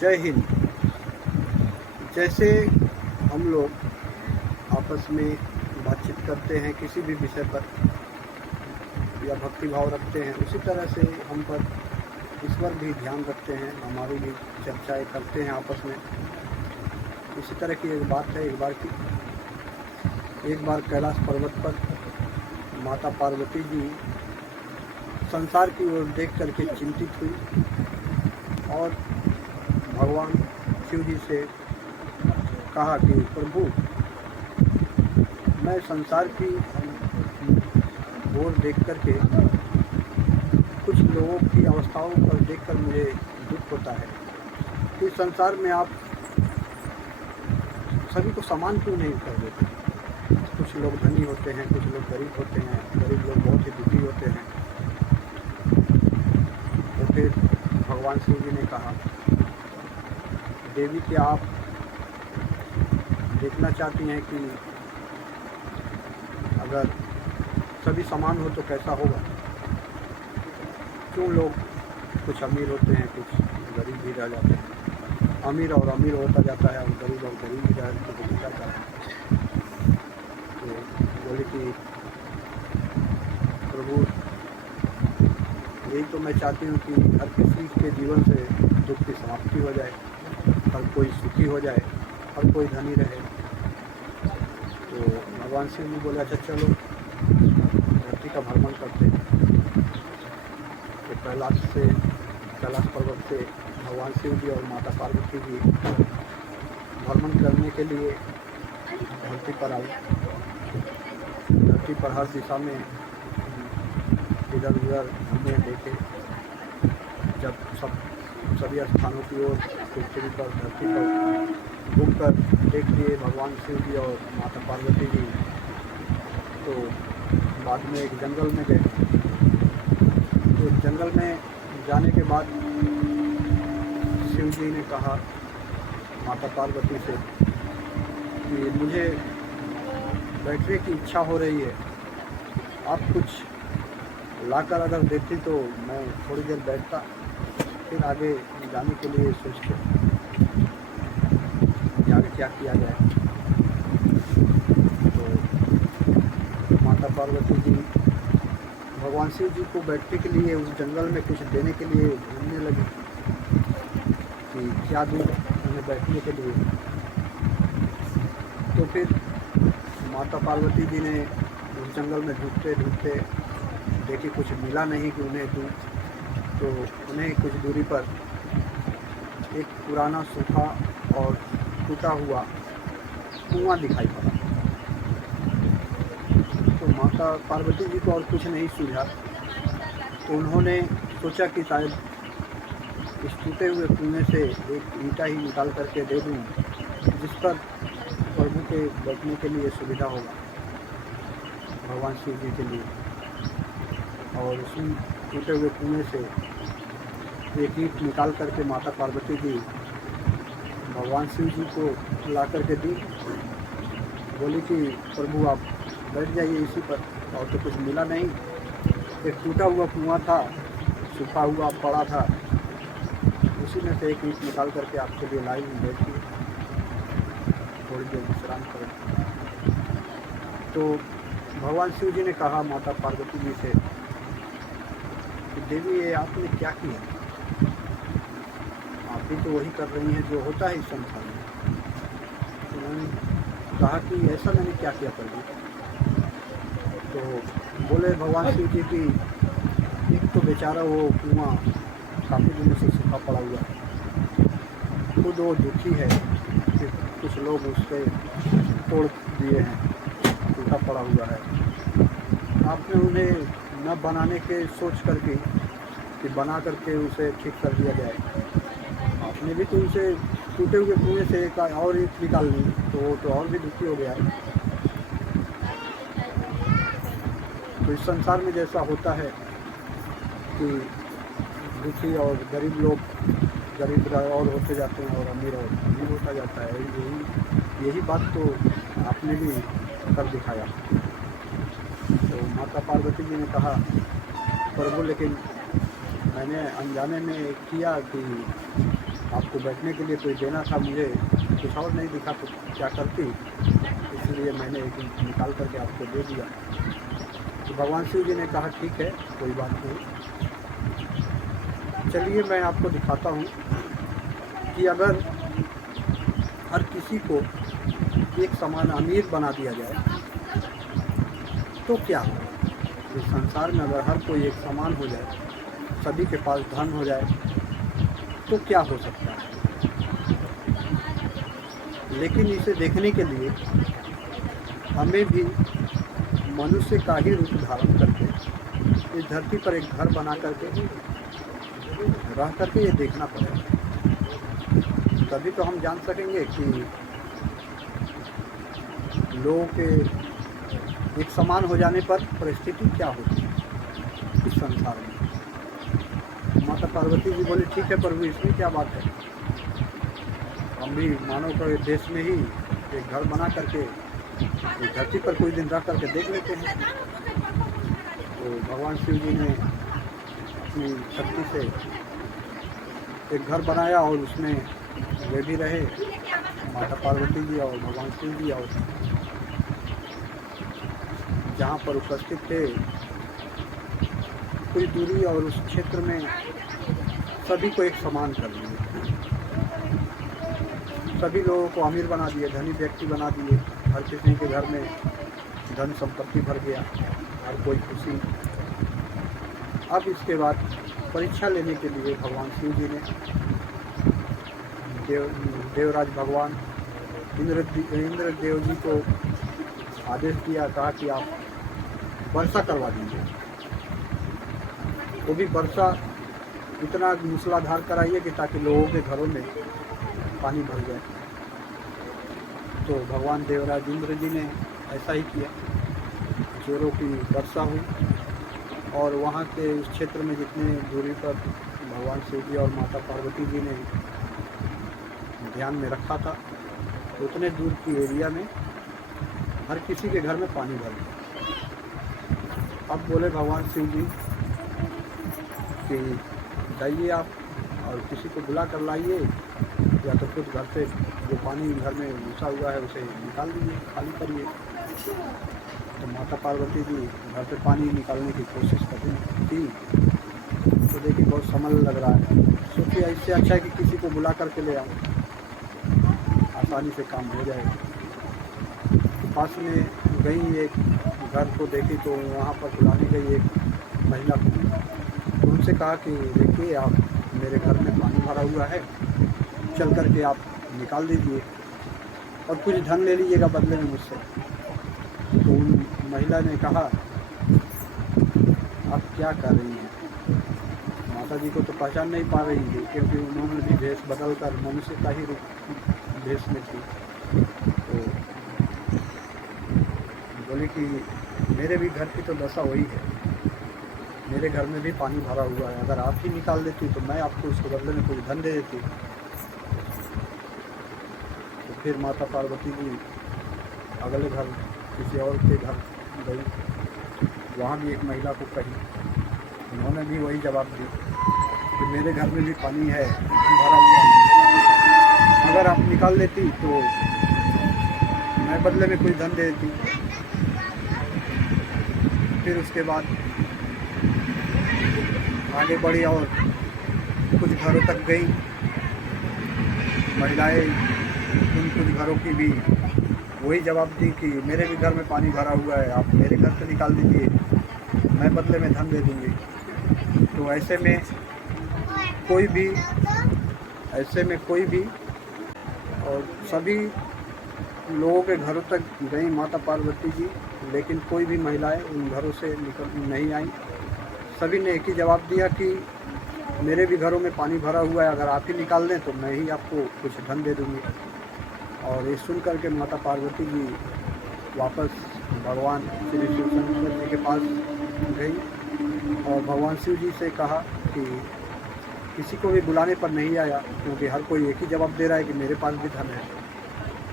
जय हिंद। जैसे हम लोग आपस में बातचीत करते हैं किसी भी विषय पर या भक्ति भाव रखते हैं, उसी तरह से हम पर ईश्वर भी ध्यान रखते हैं, हमारी भी चर्चाएं करते हैं आपस में। इसी तरह की एक बात है। एक बार कैलाश पर्वत पर माता पार्वती जी संसार की ओर देख करके चिंतित हुई और भगवान शिव जी से कहा कि प्रभु, मैं संसार की ओर देख करके कुछ लोगों की अवस्थाओं पर देखकर मुझे दुख होता है कि संसार में आप सभी को समान क्यों नहीं कर देते। कुछ लोग धनी होते हैं, कुछ लोग गरीब होते हैं, गरीब लोग बहुत ही दुखी होते हैं। तो फिर भगवान शिव जी ने कहा, देवी, क्या आप देखना चाहती हैं कि अगर सभी समान हो तो कैसा होगा? क्यों लोग कुछ अमीर होते हैं, कुछ गरीब भी रह जाते हैं, अमीर और अमीर होता जाता है और गरीब भी रह जाता है। तो बोले कि प्रभु, यही तो मैं चाहती हूँ कि हर किसी के जीवन से दुख की समाप्ति हो जाए, हर कोई सुखी हो जाए, हर कोई धनी रहे। तो भगवान शिव जी बोले, अच्छा चलो धरती का भ्रमण करते हैं। तो कैलाश पर्वत से भगवान शिव जी और माता पार्वती जी भ्रमण करने के लिए धरती पर आई। धरती पर हर दिशा में इधर उधर हमने देखे। जब सभी स्थानों की ओर पृथ्वी पर धरती पर घूम कर देख लिए भगवान शिव जी और माता पार्वती जी, तो बाद में एक जंगल में गए। तो जंगल में जाने के बाद शिव जी ने कहा माता पार्वती से कि मुझे बैठने की इच्छा हो रही है, आप कुछ लाकर अगर देती तो मैं थोड़ी देर बैठता, फिर आगे जाने के लिए सोचते आगे क्या किया जाए। तो माता पार्वती जी भगवान शिव जी को बैठने के लिए उस जंगल में कुछ देने के लिए ढूंढने लगी कि क्या दूँ उन्हें बैठने के लिए। तो फिर माता पार्वती जी ने उस जंगल में ढूंढते ढूंढते देखी कुछ मिला नहीं कि उन्हें दूँ। तो उन्हें कुछ दूरी पर एक पुराना सूखा और टूटा हुआ कुआं दिखाई पड़ा। तो माता पार्वती जी को और कुछ नहीं सूझा, तो उन्होंने सोचा कि शायद इस टूटे हुए कुएं से एक ईंटा ही निकाल करके दे दूँ, जिस पर प्रभु के बैठने के लिए सुविधा होगा, भगवान शिव जी के लिए। और उसी टूटे हुए कुएं से एक ईंट निकाल करके माता पार्वती जी भगवान शिव जी को ला करके दी। बोली कि प्रभु, आप बैठ जाइए इसी पर। और तो कुछ मिला नहीं, एक टूटा हुआ कुआं था, सूखा हुआ पड़ा था, उसी में से एक ईंट निकाल करके आपके लिए लाई हूँ, बैठिए, थोड़ी देर विश्राम करें। तो भगवान शिव जी ने कहा माता पार्वती जी से कि देवी, ये आपने क्या किया? आप भी तो वही कर रही हैं जो होता है इस संसार में। उन्होंने कहा कि ऐसा मैंने क्या किया प्रभु? तो बोले भगवान शिव जी की, एक तो बेचारा वो कुआं काफ़ी दिनों से सूखा पड़ा हुआ है, खुद वो दुखी है कि कुछ लोग उससे तोड़ दिए हैं, टूटा पड़ा हुआ है। आपने उन्हें न बनाने के सोच करके कि बना करके उसे ठीक कर दिया जाए, आपने भी तो उसे टूटे हुए कुएं से एक और ईंट निकाल ली, तो वो तो और भी दुखी हो गया है। तो इस संसार में जैसा होता है कि दुखी और गरीब लोग गरीब और होते जाते हैं और अमीर होता जाता है, यही बात तो आपने भी कर दिखाया। तो माता पार्वती जी ने कहा, प्रभु, लेकिन मैंने अनजाने में किया कि आपको बैठने के लिए कोई देना था, मुझे कुछ और नहीं दिखा तो क्या करती, इसलिए मैंने एक निकाल करके आपको दे दिया। तो भगवान शिव जी ने कहा ठीक है, कोई बात नहीं, चलिए मैं आपको दिखाता हूँ कि अगर हर किसी को एक समान अमीर बना दिया जाए तो क्या हो। इस संसार में अगर हर कोई एक समान हो जाए, सभी के पास धन हो जाए तो क्या हो सकता है। लेकिन इसे देखने के लिए हमें भी मनुष्य का ही रूप धारण करके इस धरती पर एक घर बना करके रह करके ये देखना पड़ेगा। तभी तो हम जान सकेंगे कि लोगों के एक समान हो जाने पर परिस्थिति क्या होती है इस संसार में। माता पार्वती जी बोली ठीक है प्रभु, इसमें क्या बात है, हम भी मानव के देश में ही एक घर बना करके इस धरती पर कोई दिन रह करके देख लेते हैं। तो भगवान शिव जी ने अपनी शक्ति से एक घर बनाया और उसमें वे भी रहे, माता पार्वती जी और भगवान शिव जी, और जहाँ पर उपस्थित थे कुछ दूरी और उस क्षेत्र में सभी को एक समान कर दिए, सभी लोगों को अमीर बना दिए, धनी व्यक्ति बना दिए। हर किसी के घर में धन संपत्ति भर गया, हर कोई खुशी। अब इसके बाद परीक्षा लेने के लिए भगवान शिव जी ने देवराज भगवान इंद्रदेव जी को आदेश दिया, कहा कि आप वर्षा करवा दीजिए, वो भी वर्षा इतना मूसलाधार कराइए कि ताकि लोगों के घरों में पानी भर जाए। तो भगवान देवराज इंद्र जी ने ऐसा ही किया, जोरों की वर्षा हुई और वहाँ के उस क्षेत्र में जितने दूरी पर भगवान शिव जी और माता पार्वती जी ने ध्यान में रखा था, उतने दूर की एरिया में हर किसी के घर में पानी भर गया। अब बोले भगवान शिव जी कि जाइए आप और किसी को बुला कर लाइए, या तो खुद घर से जो पानी घर में घुसा हुआ है उसे निकाल दीजिए, खाली करिए। तो माता पार्वती जी घर से पानी निकालने की कोशिश कर रही थी, तो देखिए बहुत समय लग रहा है, सोचिए इससे अच्छा है कि किसी को बुला करके ले आऊँ, आसानी से काम हो जाएगा। पास में गई, एक घर को देखी तो वहाँ पर बुलाने गई एक महिला को, तो उनसे कहा कि देखिए आप मेरे घर में पानी भरा हुआ है, चल करके आप निकाल दीजिए और कुछ धन ले लीजिएगा बदले में मुझसे। तो उन महिला ने कहा आप क्या कर रही हैं, माता जी को तो पहचान नहीं पा रही थी क्योंकि उन्होंने भी भेष बदल कर मनुष्य का ही रूप भेष में थी। तो बोले कि मेरे भी घर की तो दशा वही है, मेरे घर में भी पानी भरा हुआ है, अगर आप ही निकाल देती तो मैं आपको उसके बदले में कुछ धन दे देती। तो फिर माता पार्वती जी अगले घर किसी और के घर गई, वहाँ भी एक महिला को कही, उन्होंने भी वही जवाब दी कि मेरे घर में भी पानी है भरा हुआ है, अगर आप निकाल देती तो मैं बदले में कुछ धन दे देती। फिर उसके बाद आगे बढ़ी और कुछ घरों तक गई महिलाएं, उन कुछ घरों की भी वही जवाब दी कि मेरे भी घर में पानी भरा हुआ है, आप मेरे घर से निकाल दीजिए, मैं बदले में धन दे दूँगी। तो ऐसे में कोई भी और सभी लोगों के घरों तक गई माता पार्वती जी, लेकिन कोई भी महिलाएं उन घरों से निकल नहीं आई। सभी ने एक ही जवाब दिया कि मेरे भी घरों में पानी भरा हुआ है, अगर आप ही निकाल दें तो मैं ही आपको कुछ धन दे दूँगी। और ये सुन करके माता पार्वती जी वापस भगवान श्री शिव शंकर जी के पास गई और भगवान शिव जी से कहा कि किसी को भी बुलाने पर नहीं आया, क्योंकि हर कोई एक ही जवाब दे रहा है कि मेरे पास भी धन है।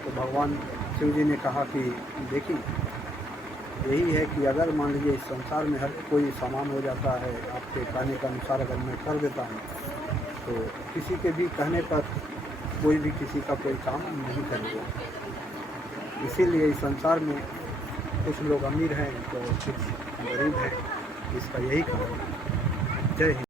तो भगवान शिव जी ने कहा कि देखिए यही है कि अगर मान लीजिए इस संसार में हर कोई समान हो जाता है, आपके कहने के अनुसार अगर मैं कर देता हूँ तो किसी के भी कहने पर कोई भी किसी का कोई काम नहीं करेगा। इसीलिए इस संसार में कुछ लोग अमीर हैं तो कुछ गरीब हैं, इसका यही कारण है। जय हिंद।